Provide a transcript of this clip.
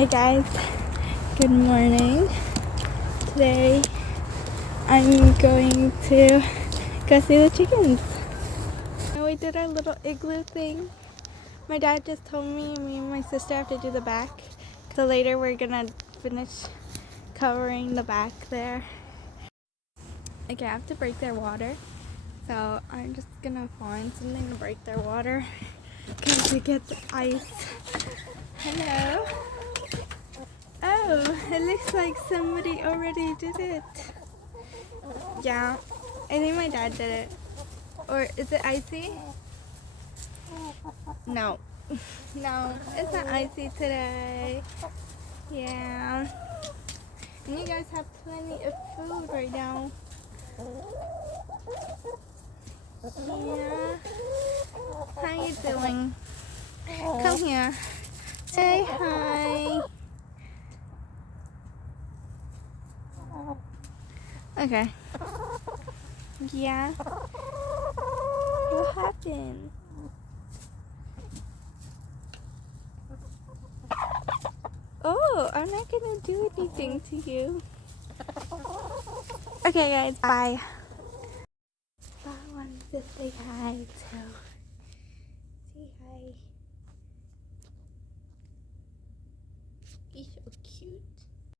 Hi guys, good morning. Today I'm going to go see the chickens. And we did our little igloo thing. My dad just told me and my sister have to do the back. So later we're gonna finish covering the back there. Okay, I have to break their water. So I'm just gonna find something to break their water because it gets ice. Hello. Oh, it looks like somebody already did it. Yeah, I think my dad did it. Or is it icy? No. No, it's not icy today. Yeah. And you guys have plenty of food right now. Yeah. How you doing? Come here. Say hi. Okay. Yeah. What happened? Oh, I'm not gonna do anything to you. Okay guys, bye. I wanted to say hi too.